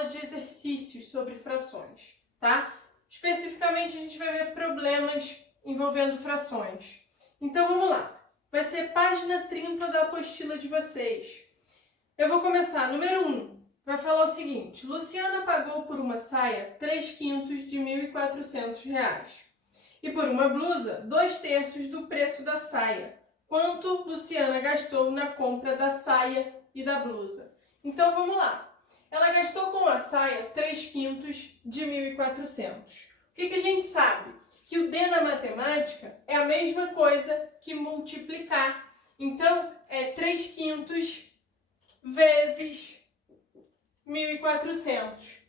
aula de exercícios sobre frações, tá? Especificamente, a gente vai ver problemas envolvendo frações. Então, vamos lá. Vai ser página 30 da apostila de vocês. Eu vou começar. Número 1. Vai falar o seguinte. Luciana pagou por uma saia 3/5 de R$ 1.400. E por uma blusa, 2/3 do preço da saia. Quanto Luciana gastou na compra da saia e da blusa? Então, vamos lá. Ela gastou com a saia 3/5 de 1.400. O que a gente sabe? Que o D na matemática é a mesma coisa que multiplicar. Então, é 3/5 vezes 1.400.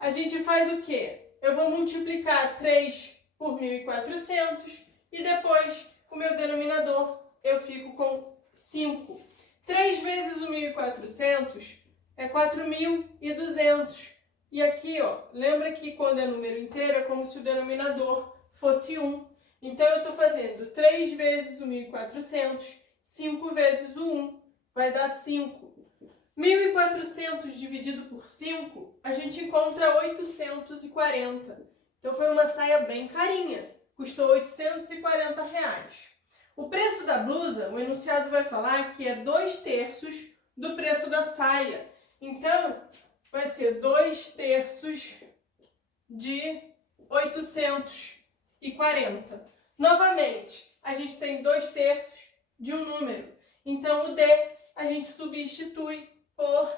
A gente faz o quê? Eu vou multiplicar 3 por 1.400 e depois, o meu denominador, eu fico com 5. 3 vezes o 1.400 é 4.200. E aqui, ó, lembra que quando é número inteiro é como se o denominador fosse 1. Então, eu estou fazendo 3 vezes o 1.400, 5 vezes o 1, vai dar 5. 1.400 dividido por 5, a gente encontra 840. Então, foi uma saia bem carinha, custou R$ 840. O preço da blusa, o enunciado vai falar que é 2/3 do preço da saia. Então, vai ser 2/3 de 840. Novamente, a gente tem 2/3 de um número. Então, o D a gente substitui por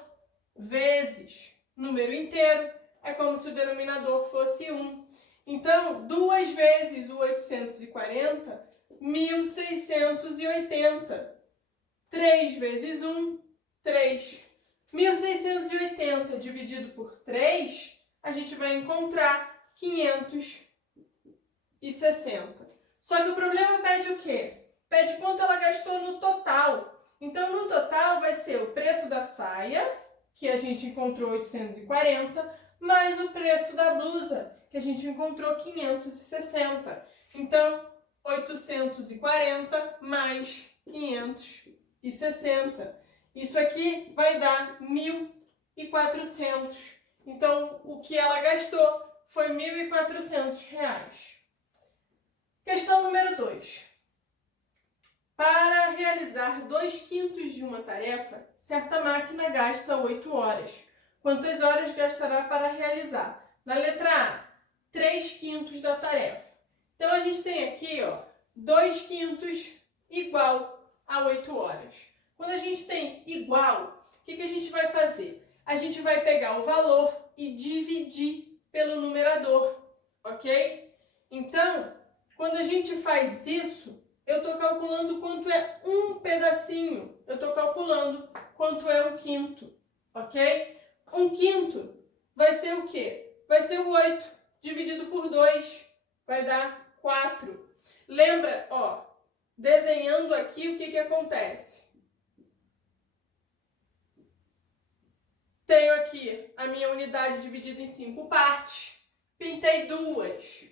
vezes. Número inteiro é como se o denominador fosse 1. Então, 2 vezes o 840, 1.680. 3 vezes 1, 3. 1.680 dividido por 3, a gente vai encontrar 560. Só que o problema pede o quê? Pede quanto ela gastou no total. Então, no total, vai ser o preço da saia, que a gente encontrou 840, mais o preço da blusa, que a gente encontrou 560. Então, 840 mais 560. Isso aqui vai dar 1.400. Então, o que ela gastou foi R$ 1.400. Questão número 2. Para realizar 2/5 de uma tarefa, certa máquina gasta 8 horas. Quantas horas gastará para realizar? Na letra A, 3/5 da tarefa. Então, a gente tem aqui, ó, 2/5 igual a 8 horas. Quando a gente tem igual, o que a gente vai fazer? A gente vai pegar o valor e dividir pelo numerador, ok? Então, quando a gente faz isso, eu estou calculando quanto é um pedacinho. Eu estou calculando quanto é 1/5, ok? 1/5 vai ser o quê? Vai ser o 8 dividido por 2, vai dar 4. Lembra, ó, desenhando aqui, o que acontece? Tenho aqui a minha unidade dividida em 5 partes. Pintei 2,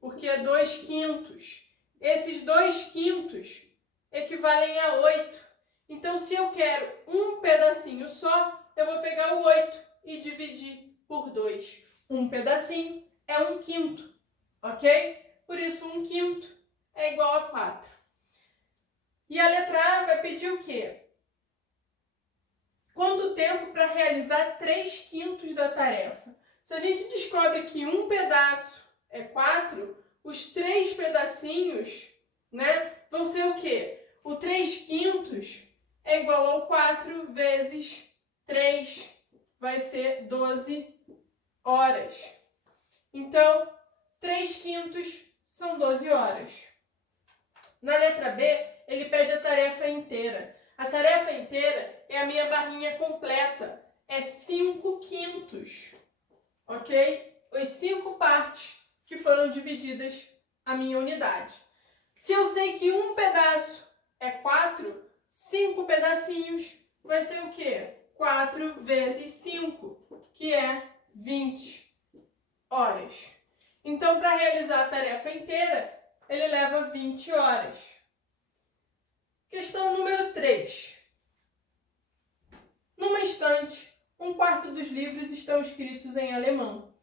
porque é 2/5. Esses 2/5 equivalem a 8. Então, se eu quero um pedacinho só, eu vou pegar o 8 e dividir por 2. Um pedacinho é 1/5, ok? Por isso, 1/5 é igual a 4. E a letra A vai pedir o quê? Quanto tempo para realizar 3/5 da tarefa? Se a gente descobre que um pedaço é 4, os 3 pedacinhos, né, vão ser o quê? O 3/5 é igual ao 4 vezes 3, vai ser 12 horas. Então, 3/5 são 12 horas. Na letra B, ele pede a tarefa inteira. A tarefa inteira é a minha barrinha completa, é 5/5, ok? As 5 partes que foram divididas a minha unidade. Se eu sei que um pedaço é 4, 5 pedacinhos vai ser o quê? 4 vezes 5, que é 20 horas. Então, para realizar a tarefa inteira, ele leva 20 horas. Questão número 3. Numa estante, um quarto dos livros estão escritos em alemão,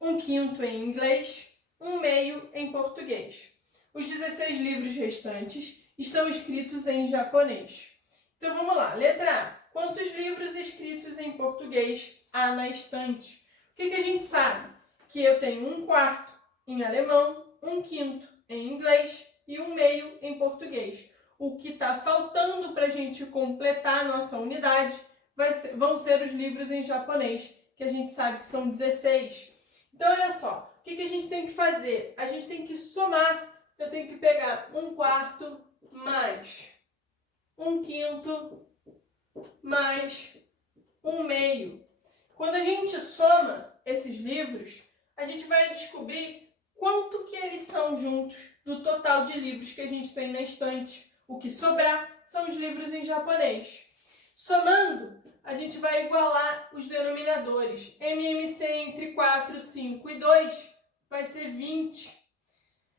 um quinto em inglês, um meio em português. Os 16 livros restantes estão escritos em japonês. Então vamos lá, letra A. Quantos livros escritos em português há na estante? O que a gente sabe? Que eu tenho um quarto em alemão, um quinto em inglês e um meio em português. O que está faltando para a gente completar a nossa unidade vão ser os livros em japonês, que a gente sabe que são 16. Então, olha só, o que a gente tem que fazer? A gente tem que somar. Eu tenho que pegar um quarto mais um quinto mais um meio. Quando a gente soma esses livros, a gente vai descobrir quanto que eles são juntos do total de livros que a gente tem na estante. O que sobrar são os livros em japonês. Somando, a gente vai igualar os denominadores. MMC entre 4, 5 e 2 vai ser 20.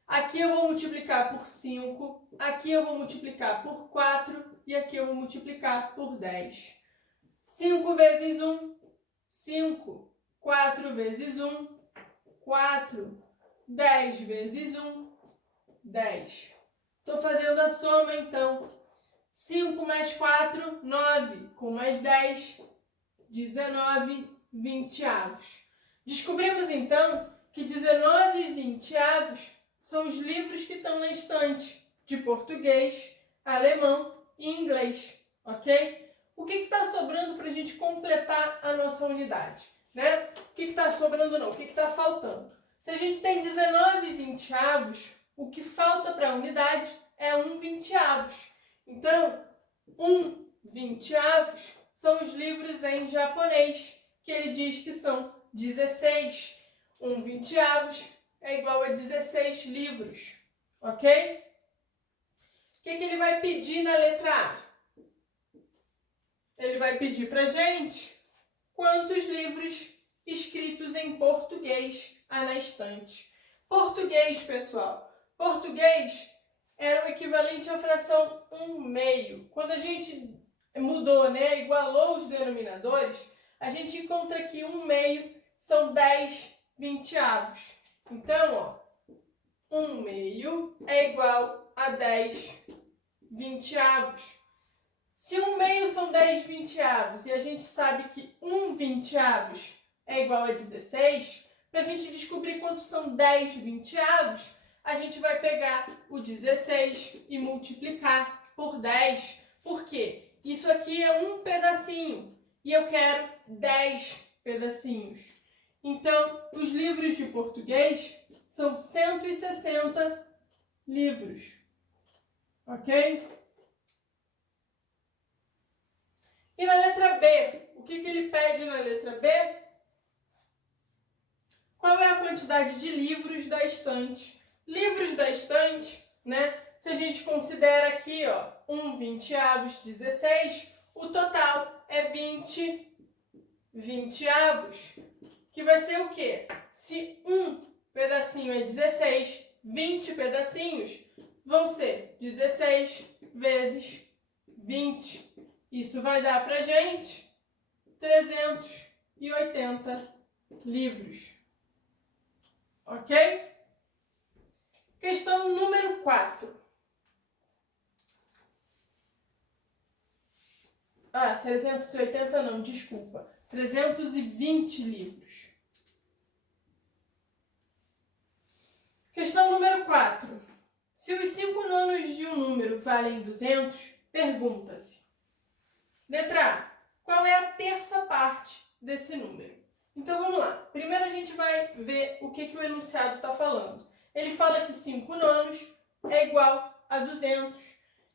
Aqui eu vou multiplicar por 5, aqui eu vou multiplicar por 4 e aqui eu vou multiplicar por 10. 5 vezes 1, 5. 4 vezes 1, 4. 10 vezes 1, 10. Estou fazendo a soma, então. 5 mais 4, 9. Com mais 10, 19 vinteavos. Descobrimos, então, que 19 vinteavos são os livros que estão na estante de português, alemão e inglês, ok? O que está sobrando para a gente completar a nossa unidade, né? O que está sobrando não, o que está faltando? Se a gente tem 19 vinteavos, o que falta para a unidade é 1 vinteavos. Então, 1 vinteavos são os livros em japonês, que ele diz que são 16. 1 vinteavos é igual a 16 livros, ok? O que ele vai pedir na letra A? Ele vai pedir para a gente quantos livros escritos em português há na estante. Português, pessoal. Português era o equivalente à fração 1/2. Quando a gente mudou, né, igualou os denominadores, a gente encontra que 1/2 são 10 vinteavos. Então, ó, 1/2 é igual a 10 vinteavos. Se 1/2 são 10 vinteavos e a gente sabe que 1 vinteavos é igual a 16, para a gente descobrir quantos são 10 vinteavos, a gente vai pegar o 16 e multiplicar por 10. Por quê? Isso aqui é um pedacinho e eu quero 10 pedacinhos. Então, os livros de português são 160 livros. Ok? E na letra B, o que ele pede na letra B? Qual é a quantidade de livros da estante? Livros da estante, né? Se a gente considera aqui, ó, 1 vinteavos, 16, o total é 20 vinteavos, que vai ser o quê? Se um pedacinho é 16, 20 pedacinhos vão ser 16 vezes 20. Isso vai dar pra gente 380 livros. Ok? Questão número 4. 380 não, desculpa. 320 livros. Questão número 4. Se os 5 nonos de um número valem 200, pergunta-se. Letra A. Qual é a terça parte desse número? Então vamos lá. Primeiro a gente vai ver o que o enunciado está falando. Ele fala que 5 nonos é igual a 200.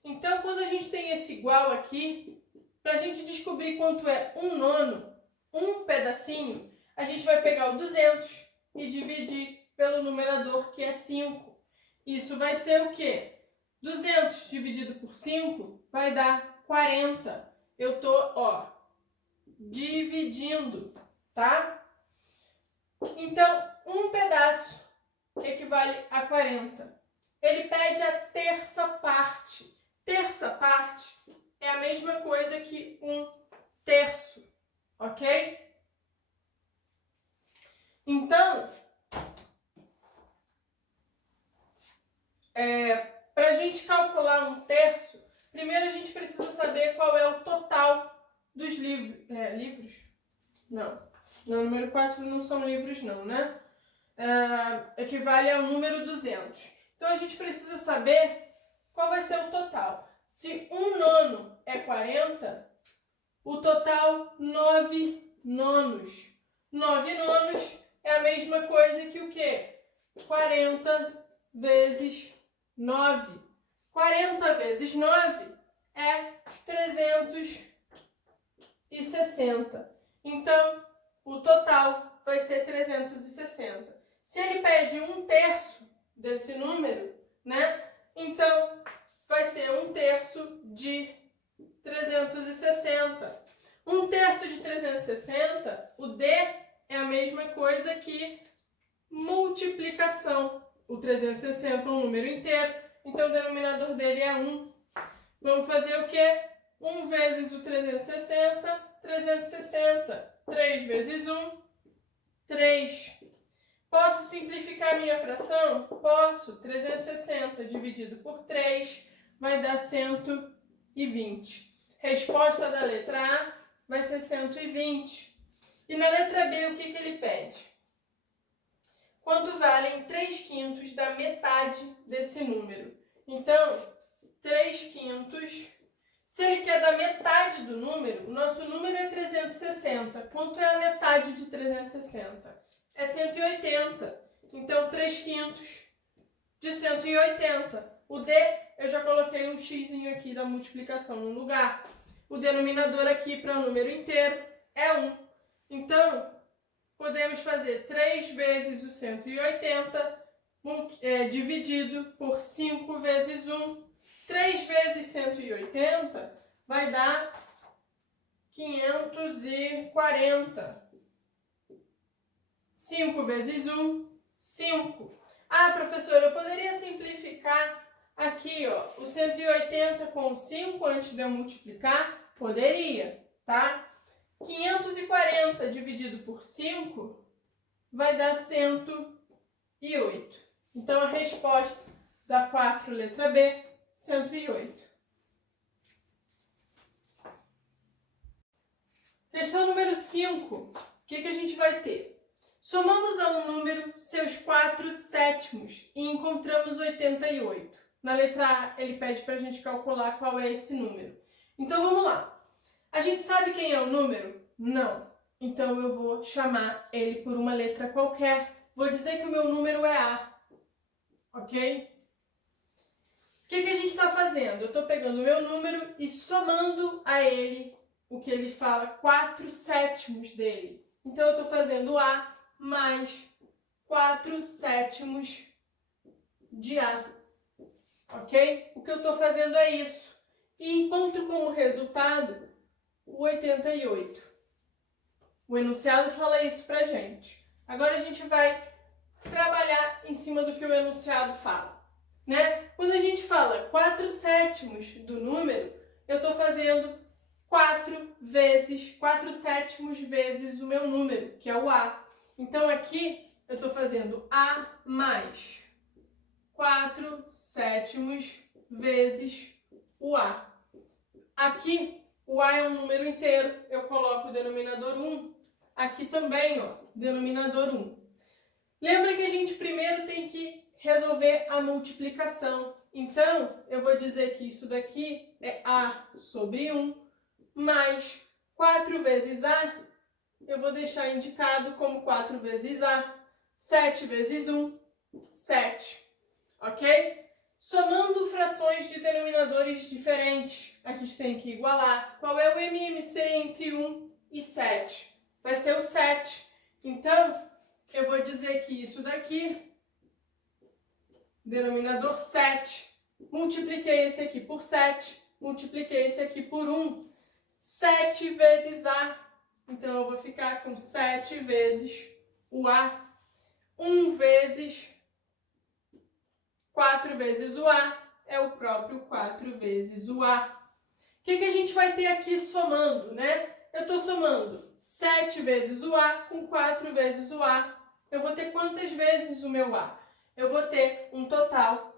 Então quando a gente tem esse igual aqui, para a gente descobrir quanto é 1 nono, um pedacinho, a gente vai pegar o 200 e dividir pelo numerador, que é 5. Isso vai ser o quê? 200 dividido por 5 vai dar 40. Eu tô, ó, dividindo, tá? Então, um pedaço equivale a 40. Ele pede a terça parte. Terça parte é a mesma coisa que um terço, ok? Então, para a gente calcular um terço, primeiro a gente precisa saber qual é o total dos livros. Livros? Não. No número 4 não são livros não, né? Equivale ao número 200. Então a gente precisa saber qual vai ser o total. Se 1/9 é 40, o total 9 nonos. 9 nonos é a mesma coisa que o quê? 40 vezes 9. 40 vezes 9 é 360. Então, o total vai ser 360. Se ele pede 1/3 desse número, né? Então, vai ser 1/3 de 360. 1/3 de 360, o D é a mesma coisa que multiplicação. O 360 é um número inteiro, então o denominador dele é 1. Vamos fazer o quê? 1 vezes o 360, 360. 3 vezes 1, 3. Posso simplificar a minha fração? Posso. 360 dividido por 3 vai dar 120. Resposta da letra A vai ser 120. E na letra B, o que ele pede? Quanto valem 3/5 da metade desse número? Então, 3/5. Se ele quer da metade do número, o nosso número é 360. Quanto é a metade de 360? É 180. Então, 3/5 de 180. O D, eu já coloquei um xzinho aqui da multiplicação no lugar. O denominador aqui para o número inteiro é 1. Então, podemos fazer 3 vezes o 180 dividido por 5 vezes 1. 3 vezes 180 vai dar 540. 5 vezes 1, 5. Ah, professora, eu poderia simplificar aqui, ó, o 180 com 5 antes de eu multiplicar? Poderia, tá? 540 dividido por 5 vai dar 108. Então, a resposta da 4, letra B, 108. Questão número 5. O que a gente vai ter? Somamos a um número seus 4/7 e encontramos 88. Na letra A, ele pede para a gente calcular qual é esse número. Então, vamos lá. A gente sabe quem é o número? Não. Então, eu vou chamar ele por uma letra qualquer. Vou dizer que o meu número é A. Ok? O que a gente está fazendo? Eu estou pegando o meu número e somando a ele o que ele fala, 4/7 dele. Então, eu estou fazendo A mais 4/7 de A. Ok? O que eu estou fazendo é isso. E encontro como resultado o 88. O enunciado fala isso pra gente. Agora a gente vai trabalhar em cima do que o enunciado fala, né? Quando a gente fala 4/7 do número, eu estou fazendo 4/7 vezes o meu número, que é o A. Então aqui eu estou fazendo A mais 4/7 vezes o A. Aqui o A é um número inteiro, eu coloco o denominador 1. Aqui também, ó, denominador 1. Lembra que a gente primeiro tem que resolver a multiplicação. Então, eu vou dizer que isso daqui é A sobre 1, mais 4 vezes A, eu vou deixar indicado como 4 vezes A. 7 vezes 1, 7. Ok? Somando frações de denominadores diferentes, a gente tem que igualar. Qual é o MMC entre 1 e 7? Vai ser o 7. Então, eu vou dizer que isso daqui, denominador 7, multipliquei esse aqui por 7, multipliquei esse aqui por 1. 7 vezes A. Então, eu vou ficar com 7 vezes o A. 1 vezes 4 vezes o A é o próprio 4 vezes o A. O que a gente vai ter aqui somando, né? eu estou somando 7 vezes o A com 4 vezes o A. Eu vou ter quantas vezes o meu A? Eu vou ter um total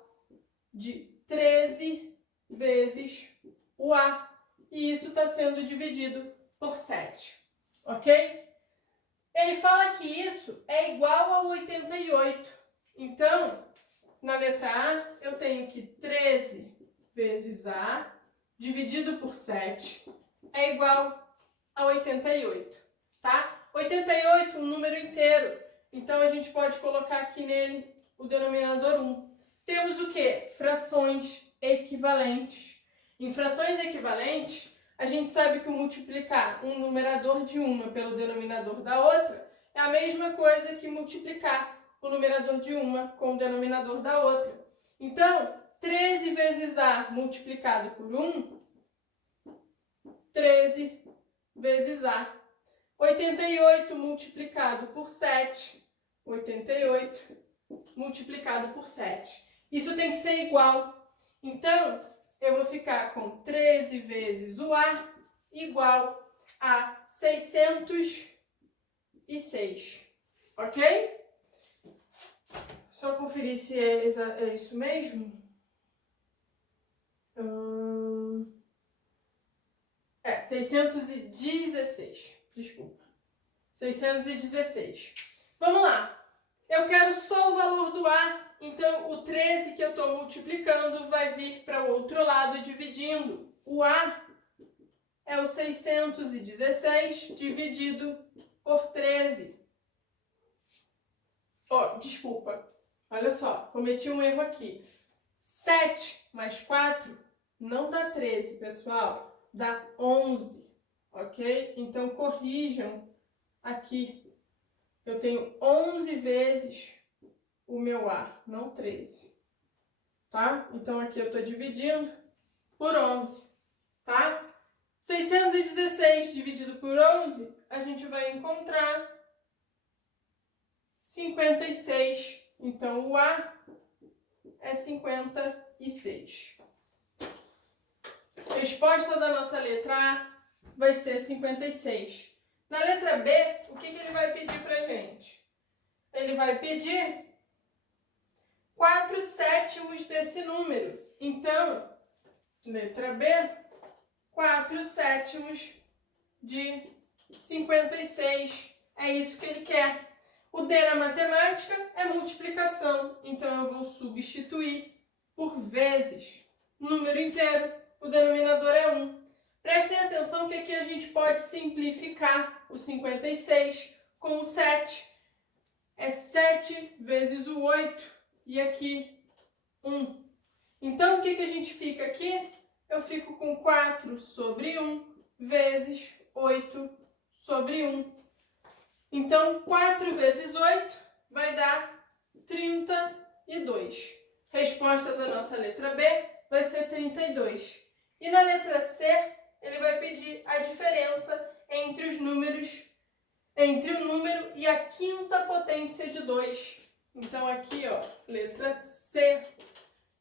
de 13 vezes o A. E isso está sendo dividido por 7. Ok? Ele fala que isso é igual a 88. Então, na letra A, eu tenho que 13 vezes A dividido por 7 é igual a 88, tá? 88 um número inteiro, então a gente pode colocar aqui nele o denominador 1. Temos o quê? Frações equivalentes. Em frações equivalentes, a gente sabe que o multiplicar um numerador de uma pelo denominador da outra é a mesma coisa que multiplicar o numerador de uma com o denominador da outra. Então, 13 vezes A multiplicado por 1, 13 vezes A. 88 multiplicado por 7, 88 multiplicado por 7. Isso tem que ser igual. Então, eu vou ficar com 13 vezes o A igual a 606. Ok? Só conferir se é isso mesmo. 616. Desculpa. 616. Vamos lá. Eu quero só o valor do A, então o 13 que eu estou multiplicando vai vir para o outro lado dividindo. O A é o 616 dividido por 13. Desculpa. Olha só, cometi um erro aqui. 7 mais 4 não dá 13, pessoal. Dá 11, ok? Então, corrijam aqui. Eu tenho 11 vezes o meu A, não 13, tá? Então, aqui eu estou dividindo por 11, tá? 616 dividido por 11, a gente vai encontrar 56. Então, o A é 56. Resposta da nossa letra A vai ser 56. Na letra B, o que ele vai pedir pra gente? Ele vai pedir 4/7 desse número. Então, letra B, 4/7 de 56. É isso que ele quer. O D na matemática é multiplicação. Então, eu vou substituir por vezes. Número inteiro, o denominador é 1. Prestem atenção que aqui a gente pode simplificar o 56 com o 7. É 7 vezes o 8 e aqui 1. Então, o que a gente fica aqui? Eu fico com 4 sobre 1 vezes 8 sobre 1. Então, 4 vezes 8 vai dar 32. Resposta da nossa letra B vai ser 32. E na letra C, ele vai pedir a diferença entre os números, entre o número e a quinta potência de 2. Então, aqui, ó, letra C.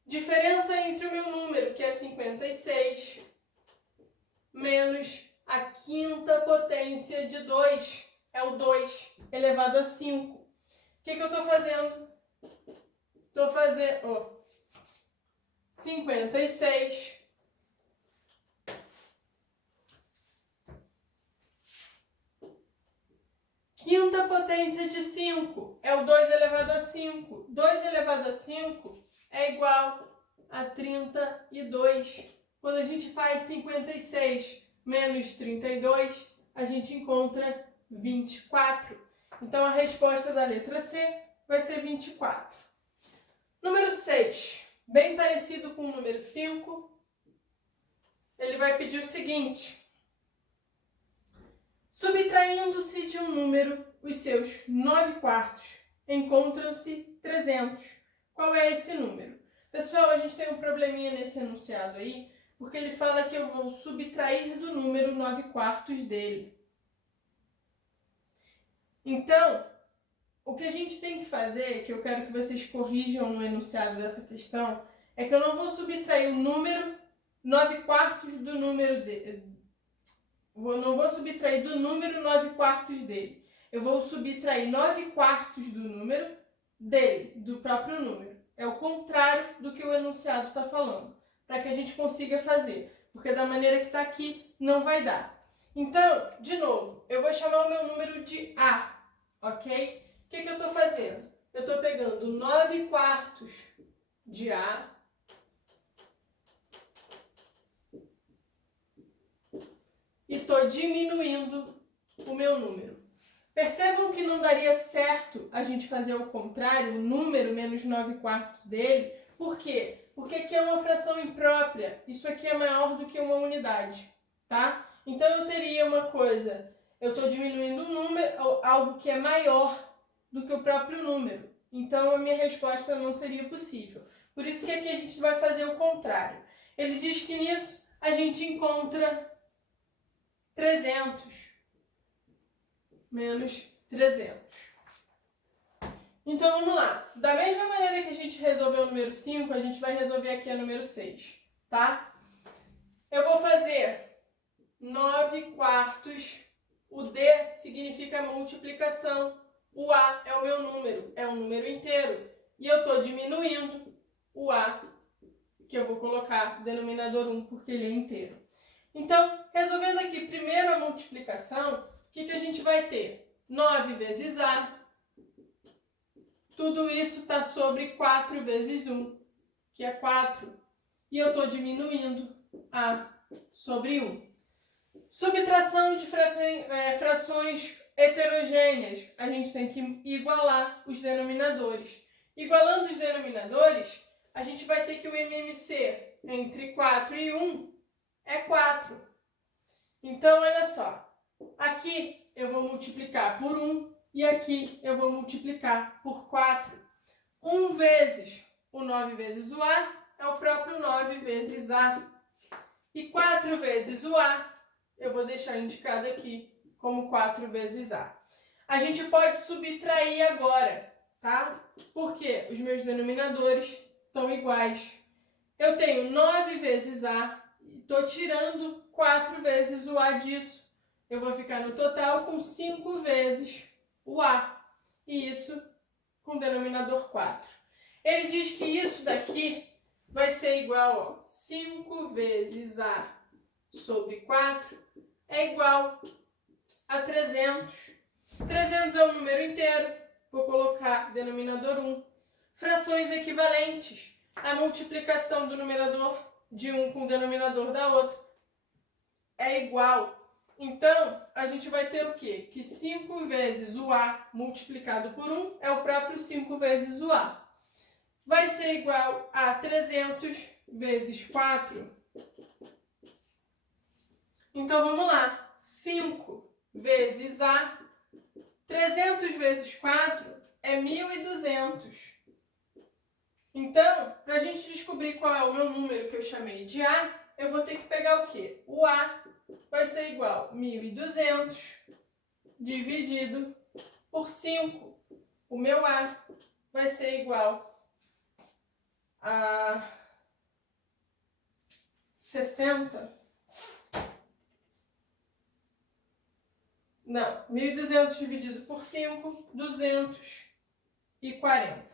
Diferença entre o meu número, que é 56, menos a quinta potência de 2. É o 2 elevado a 5. O que eu estou fazendo? Estou fazendo 56 quinta potência de 5 é o 2 elevado a 5. 2 elevado a 5 é igual a 32. Quando a gente faz 56 menos 32, a gente encontra 24. Então, a resposta da letra C vai ser 24. Número 6, bem parecido com o número 5, ele vai pedir o seguinte: subtraindo-se de um número os seus 9/4, encontram-se 300. Qual é esse número? Pessoal, a gente tem um probleminha nesse enunciado aí, porque ele fala que eu vou subtrair do número 9/4 dele. Então, o que a gente tem que fazer, que eu quero que vocês corrijam no enunciado dessa questão, é que eu não vou subtrair o número 9/4 do número não vou subtrair do número 9/4 dele. Eu vou subtrair 9/4 do número dele, do próprio número. É o contrário do que o enunciado está falando, para que a gente consiga fazer, porque da maneira que está aqui não vai dar. Então, de novo, eu vou chamar o meu número de A, ok? O que eu estou fazendo? Eu estou pegando 9/4 de A e estou diminuindo o meu número. Percebam que não daria certo a gente fazer o contrário, o número menos 9/4 dele. Por quê? Porque aqui é uma fração imprópria. Isso aqui é maior do que uma unidade, tá? Então eu teria uma coisa, eu estou diminuindo um número, algo que é maior do que o próprio número. Então a minha resposta não seria possível. Por isso que aqui a gente vai fazer o contrário. Ele diz que nisso a gente encontra 300 menos 300. Então, vamos lá. Da mesma maneira que a gente resolveu o número 5, a gente vai resolver aqui o número 6, tá? Eu vou fazer 9/4. O D significa multiplicação. O A é o meu número, é um número inteiro. E eu estou diminuindo o A, que eu vou colocar denominador 1, porque ele é inteiro. Então, resolvendo aqui primeiro a multiplicação, o que a gente vai ter? 9 vezes A. Tudo isso está sobre 4 vezes 1, que é 4. E eu estou diminuindo A sobre 1. Subtração de frações heterogêneas. A gente tem que igualar os denominadores. Igualando os denominadores, a gente vai ter que o MMC entre 4 e 1 é 4. Então, olha só. Aqui eu vou multiplicar por 1 e aqui eu vou multiplicar por 4. 1 vezes o 9 vezes o A é o próprio 9 vezes A. E 4 vezes o A, eu vou deixar indicado aqui como 4 vezes A. A gente pode subtrair agora, tá? Porque os meus denominadores estão iguais. Eu tenho 9 vezes A, estou tirando 4 vezes o A disso. Eu vou ficar no total com 5 vezes o A. E isso com denominador 4. Ele diz que isso daqui vai ser igual a 5 vezes A sobre 4 é igual a 300. 300 é um número inteiro. Vou colocar denominador 1. Frações equivalentes. A multiplicação do numerador de um com o denominador da outra é igual. Então, a gente vai ter o quê? Que 5 vezes o A multiplicado por 1 é o próprio 5 vezes o A. Vai ser igual a 300 vezes 4. Então, vamos lá. 5 vezes A. 300 vezes 4 é 1.200. Então, para a gente descobrir qual é o meu número que eu chamei de A, eu vou ter que pegar o quê? O A vai ser igual a 1.200 dividido por 5. O meu A vai ser igual a 60. Não, 1.200 dividido por 5, 240.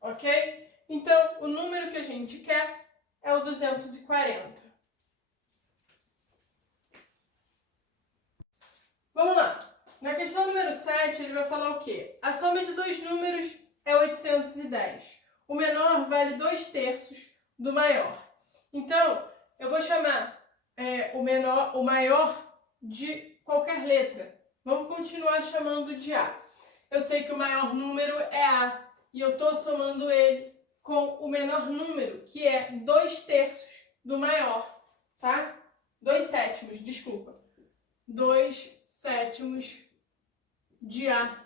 Ok? Então, o número que a gente quer é o 240. Vamos lá. Na questão número 7, ele vai falar o quê? A soma de dois números é 810. O menor vale 2/3 do maior. Então, eu vou chamar o maior de qualquer letra. Vamos continuar chamando de A. Eu sei que o maior número é A e eu estou somando ele com o menor número, que é 2/3 do maior, tá? 2/7, desculpa. 2/7 de A.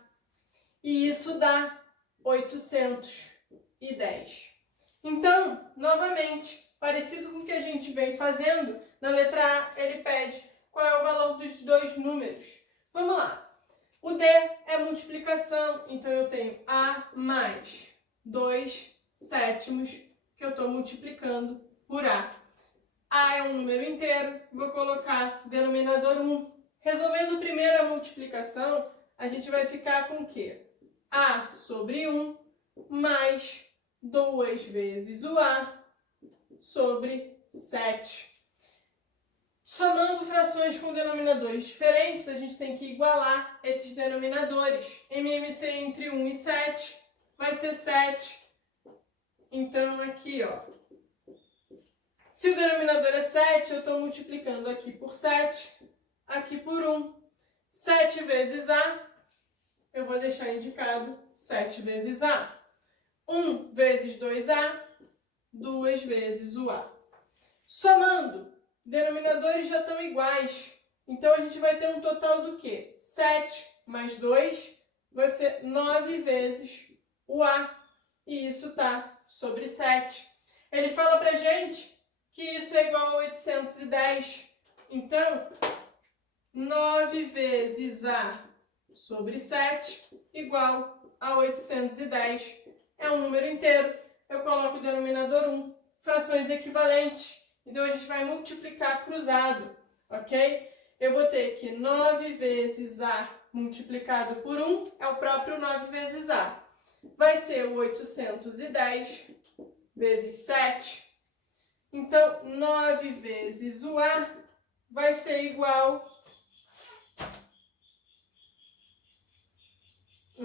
E isso dá 810. Então, novamente, parecido com o que a gente vem fazendo, na letra A ele pede qual é o valor dos dois números. Vamos lá. O D é multiplicação, então eu tenho A mais 2/7 que eu estou multiplicando por A. A é um número inteiro, vou colocar denominador 1. Resolvendo primeiro a multiplicação, a gente vai ficar com o quê? A sobre 1 mais 2 vezes o A sobre 7. Somando frações com denominadores diferentes, a gente tem que igualar esses denominadores. MMC entre 1 e 7 vai ser 7. Então, aqui, ó. Se o denominador é 7, eu estou multiplicando aqui por 7, aqui por 1. 7 vezes A, eu vou deixar indicado 7 vezes A. 1 vezes 2A, 2 vezes o A. Somando, denominadores já estão iguais. Então, a gente vai ter um total do quê? 7 mais 2 vai ser 9 vezes o A. E isso está sobre 7. Ele fala pra gente que isso é igual a 810. Então, 9 vezes A sobre 7 igual a 810. É um número inteiro. Eu coloco o denominador 1. Frações equivalentes. Então, a gente vai multiplicar cruzado, ok? Eu vou ter que 9 vezes A multiplicado por 1 é o próprio 9 vezes A. Vai ser o 810 vezes 7. Então, 9 vezes o A vai ser igual a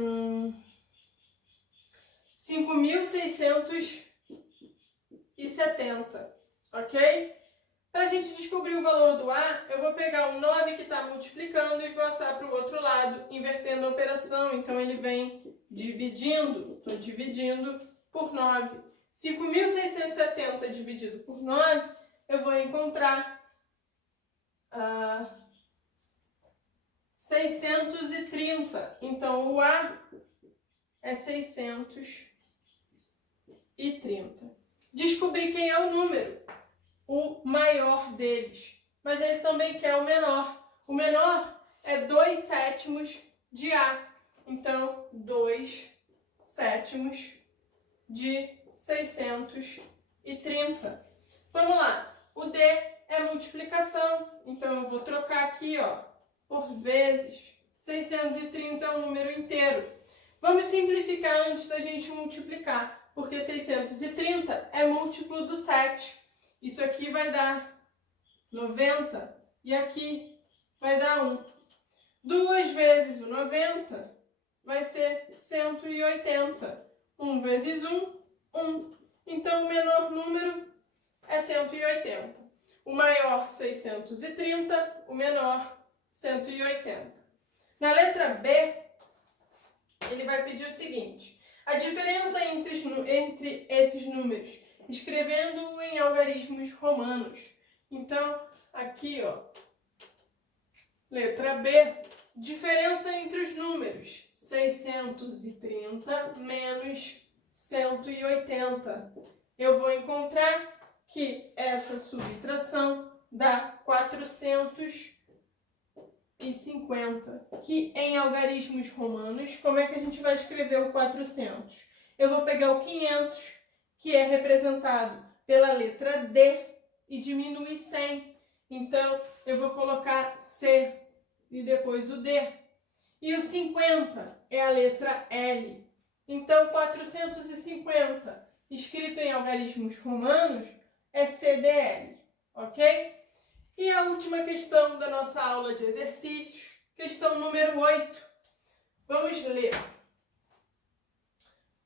5.670, ok? Para a gente descobrir o valor do A, eu vou pegar o 9 que está multiplicando e passar para o outro lado, invertendo a operação. Então, ele vem dividindo. Estou dividindo por 9. 5.670 dividido por 9, eu vou encontrar 630. Então, o A é 630. Descobri quem é o número. O maior deles, mas ele também quer o menor. O menor é 2/7 de A. Então, 2/7 de 630. Vamos lá. O D é multiplicação. Então, eu vou trocar aqui, ó, por vezes. 630 é um número inteiro. Vamos simplificar antes da gente multiplicar, porque 630 é múltiplo do 7. Isso aqui vai dar 90 e aqui vai dar 1. 2 vezes o 90 vai ser 180. 1 vezes 1, 1. Então, o menor número é 180. O maior, 630. O menor, 180. Na letra B, ele vai pedir o seguinte. A diferença entre esses números, escrevendo em algarismos romanos. Então, aqui, ó, letra B, diferença entre os números 630 menos 180. Eu vou encontrar que essa subtração dá 450, que em algarismos romanos, como é que a gente vai escrever o 400? Eu vou pegar o 500, que é representado pela letra D, e diminuir 100. Então, eu vou colocar C e depois o D. E o 50 é a letra L. Então, 450, escrito em algarismos romanos, é CDL, ok? E a última questão da nossa aula de exercícios, questão número 8. Vamos ler.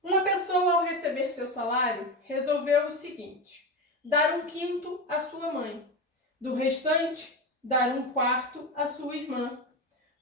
Uma pessoa, ao receber seu salário, resolveu o seguinte: dar 1/5 à sua mãe, do restante, dar 1/4 à sua irmã,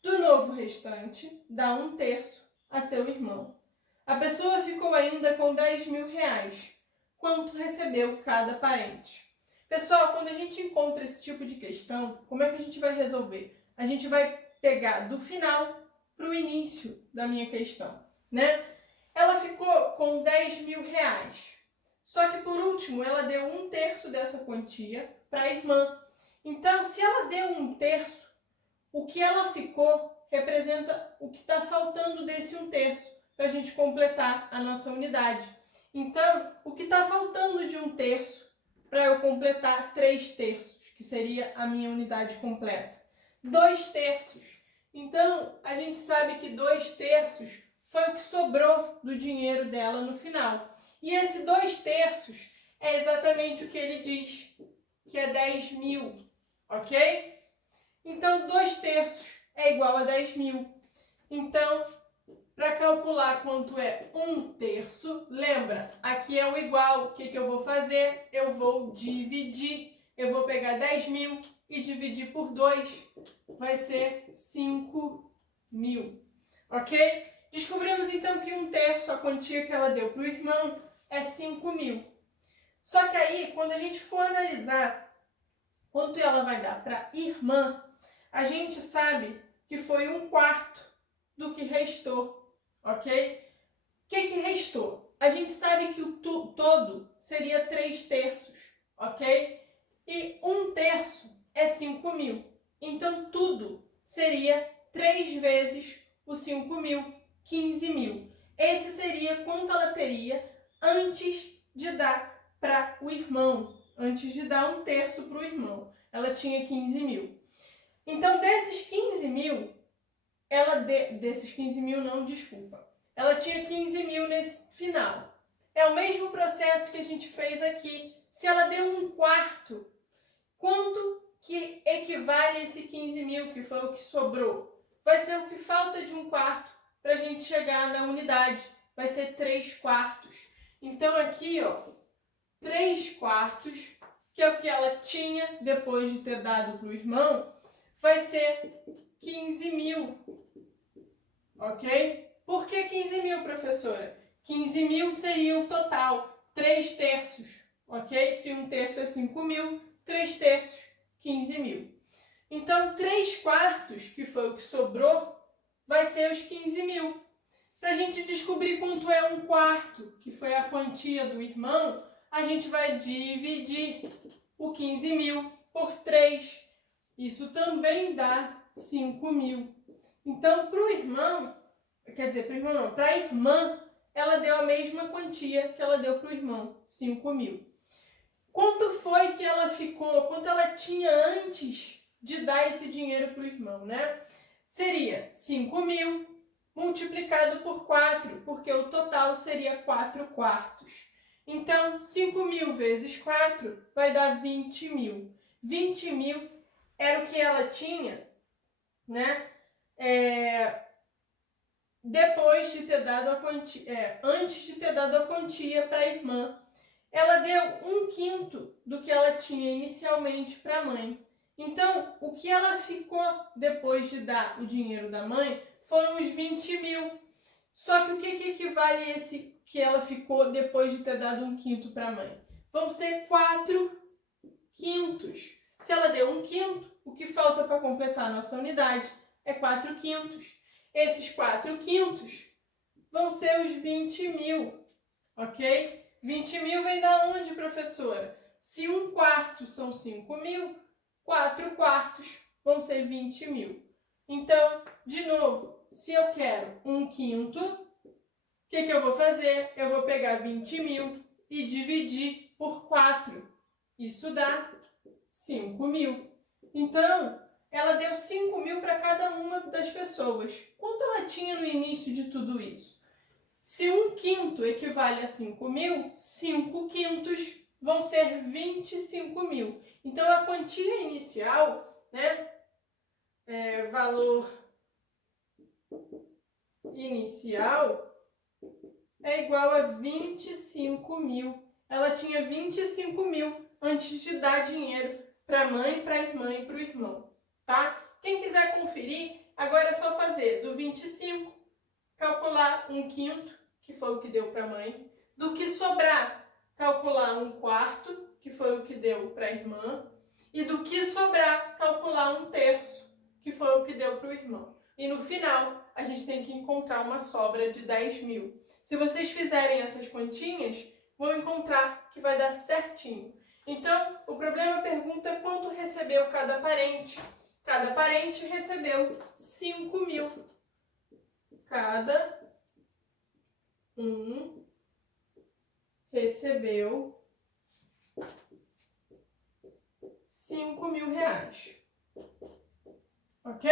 do novo restante, dar 1/3 a seu irmão. A pessoa ficou ainda com 10.000 reais. Quanto recebeu cada parente? Pessoal, quando a gente encontra esse tipo de questão, como é que a gente vai resolver? A gente vai pegar do final para o início da minha questão, né? Ela ficou com 10.000 reais. Só que, por último, ela deu 1/3 dessa quantia para a irmã. Então, se ela deu 1/3, o que ela ficou representa o que está faltando desse 1/3 para a gente completar a nossa unidade. Então, o que está faltando de 1/3 para eu completar 3/3, que seria a minha unidade completa? 2/3. Então, a gente sabe que 2/3 foi o que sobrou do dinheiro dela no final. E esse 2/3 é exatamente o que ele diz, que é 10.000, ok? Então, 2/3 é igual a 10.000. Então, para calcular quanto é 1/3, lembra, aqui é o igual, o que eu vou fazer? Eu vou dividir, eu vou pegar 10.000 e dividir por 2, vai ser 5.000, ok? Descobrimos então que 1/3, a quantia que ela deu para o irmão, é 5.000. Só que aí, quando a gente for analisar quanto ela vai dar para a irmã, a gente sabe que foi 1/4 do que restou, ok? O que restou? A gente sabe que o todo seria 3/3, ok? E 1/3 é 5.000. Então, tudo seria 3 vezes o 5.000, 15.000. Esse seria quanto ela teria antes de dar para o irmão, antes de dar 1/3 para o irmão. Ela tinha 15.000. Então, desses 15.000, desses 15.000 não, desculpa. Ela tinha 15.000 nesse final. É o mesmo processo que a gente fez aqui. Se ela deu 1/4, quanto que equivale a esse 15.000, que foi o que sobrou? Vai ser o que falta de 1/4 para a gente chegar na unidade. Vai ser 3/4. Então aqui, ó, 3/4, que é o que ela tinha depois de ter dado para o irmão, vai ser 15.000. Ok? Por que 15.000, professora? 15.000 seria o total, 3/3, ok? Se 1/3 é 5.000, 3/3, 15.000. Então, 3/4, que foi o que sobrou, vai ser os 15.000. Para a gente descobrir quanto é 1/4, que foi a quantia do irmão, a gente vai dividir o 15.000 por 3. Isso também dá 5.000. Então, para o irmão, quer dizer, para o irmão não, para a irmã, ela deu a mesma quantia que ela deu para o irmão, 5.000. Quanto foi que ela ficou, quanto ela tinha antes de dar esse dinheiro para o irmão, né? Seria 5.000 multiplicado por 4, porque o total seria 4/4. Então, 5.000 vezes 4 vai dar 20.000. 20.000 era o que ela tinha, né? Depois de ter dado a quantia, antes de ter dado a quantia para a irmã. Ela deu 1/5 do que ela tinha inicialmente para a mãe. Então, o que ela ficou depois de dar o dinheiro da mãe foram os 20.000. Só que o que equivale a esse que ela ficou depois de ter dado 1/5 para a mãe? Vão ser 4/5. Se ela deu 1/5, o que falta para completar a nossa unidade é 4/5. Esses 4/5 vão ser os 20.000, ok? 20.000 vem da onde, professora? Se 1/4 são 5.000, 4/4 vão ser 20.000. Então, de novo, se eu quero 1/5, o que eu vou fazer? Eu vou pegar 20.000 e dividir por 4. Isso dá 5.000. Então, ela deu 5.000 para cada uma das pessoas. Quanto ela tinha no início de tudo isso? Se 1/5 equivale a 5.000, 5/5 vão ser 25.000. Então, a quantia inicial, né, valor inicial é igual a 25.000. Ela tinha 25.000 antes de dar dinheiro para a mãe, para a irmã e para o irmão, tá? Quem quiser conferir, agora é só fazer do 25, calcular 1/5, que foi o que deu para a mãe, do que sobrar, calcular 1/4, que foi o que deu para a irmã, e do que sobrar, calcular 1/3, que foi o que deu para o irmão. E no final, a gente tem que encontrar uma sobra de 10.000. Se vocês fizerem essas continhas, vão encontrar que vai dar certinho. Então, o problema pergunta quanto recebeu cada parente. Cada parente recebeu 5.000. Cada um recebeu 5.000 reais. ok?